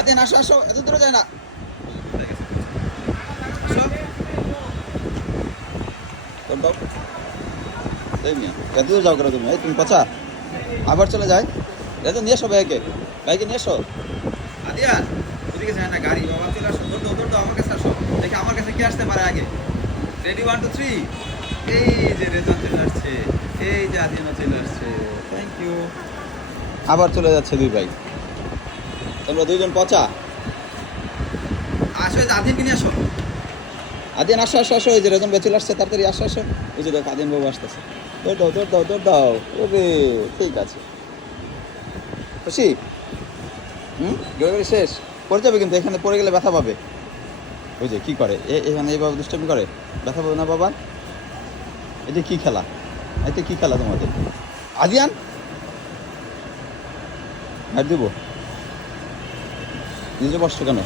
আদিয়ান আসো আসো, এত দূরে যায় না। যাও করে তুমি? তুমি পচা? আবার চলে যায়? এত নিয়ে এসো ভাইকে। ভাইকে নিয়ে এসো। না, গাড়ি আসো। আমার কাছে আসতে আগে। রেডি ওয়ান টু থ্রি এই যে চলে আসছে। এই যে আসছে। থ্যাংক ইউ আবার চলে যাচ্ছে দুই ভাই। তোমরা দুইজন পচা? আসো আদিনকে নিয়ে আসো। আদিন আসো আসো আসো এই যে রেজন ভাই চলে আসছে তাড়াতাড়ি আসো আসো। ওই যে দেখো আদিন বাবু আসতেছে। দৌড় দাও দৌড় দাও দৌড় দাও। ওরে ঠিক আছে। খুশি? হুম? ঘুরে শেষ? পড়ে যাবে কিন্তু এখানে পড়ে গেলে ব্যথা পাবে। ওই যে কী করে? এ এখানে এইভাবে দুষ্টামি করে? ব্যথা পাবে না বাবা? এটা কি খেলা? এটা কি খেলা তোমাদের? আদিয়ান? হাত দিব? নিজে বসছো কেন?